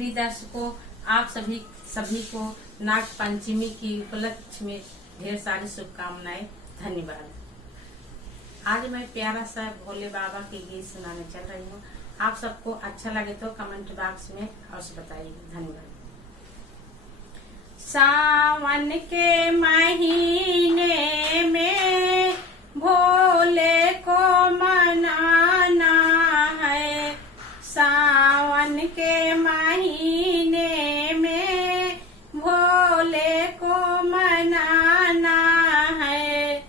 प्रिय दर्शकों, आप सभी को नाग पंचमी की उपलक्ष्य में ढेर सारी शुभकामनाएं। धन्यवाद। आज मैं प्यारा सा भोले बाबा के गीत सुनाने चल रही हूँ। आप सबको अच्छा लगे तो कमेंट बॉक्स में अवश्य बताइए। धन्यवाद। सावन के महीने में भोले को मनाना है। सावन के महीने में भोले को मनाना है।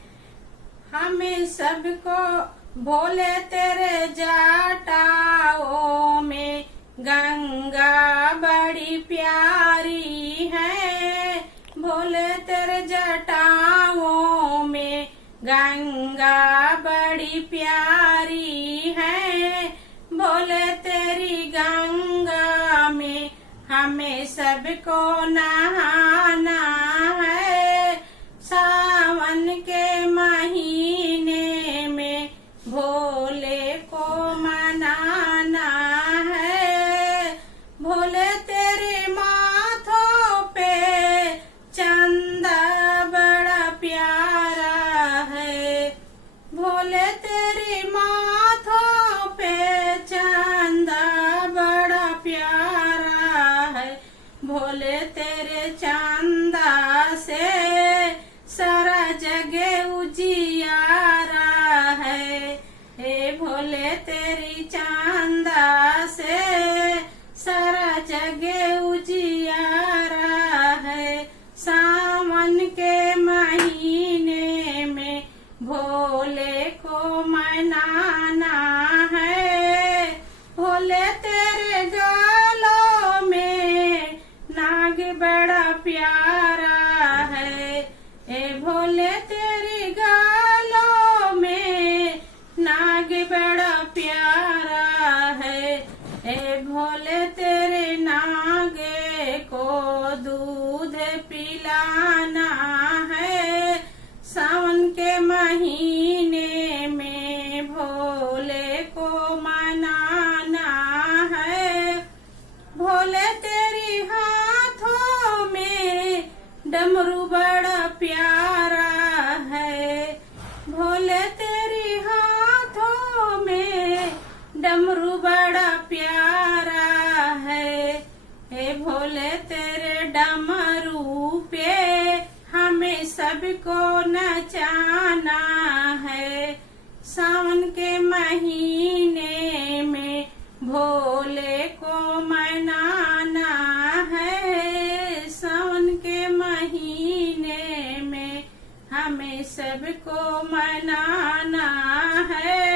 हमें सबको भोले तेरे जटाओं में गंगा बड़ी प्यारी है। भोले तेरे जटाओं में गंगा बड़ी प्यारी है। भोले तेरी गंगा में हमें सबको नहाना है। सावन के महीने में भोले को मनाना है। भोले तेरे माथों पे चंदा बड़ा प्यारा है। भोले तेरे माथों पे चंदा बड़ा प्यारा है। भोले तेरे चंदा से सारा जगह उजियारा है। हे भोले तेरी चंदा से सारा जगह उजियारा है। सावन के महीने में भोले को मनाना है। भोले तेरे गालों में नाग बड़ा प्यारा है। ए भोले तेरे गालों में नाग बड़ा प्यारा है। ए भोले तेरे नागे को दूध पिलाना है। सावन के महीने में भोले को मनाना है। भोले तेरी हाथों में डमरू बड़ा प्यारा है। भोले तेरी हाथों में डमरू बड़ा प्यारा है। हे भोले तेरे डमरू पे हमें सबको नचाना है। सावन के महीने में भोले को मनाना है। सावन के महीने में हमें सबको मनाना है।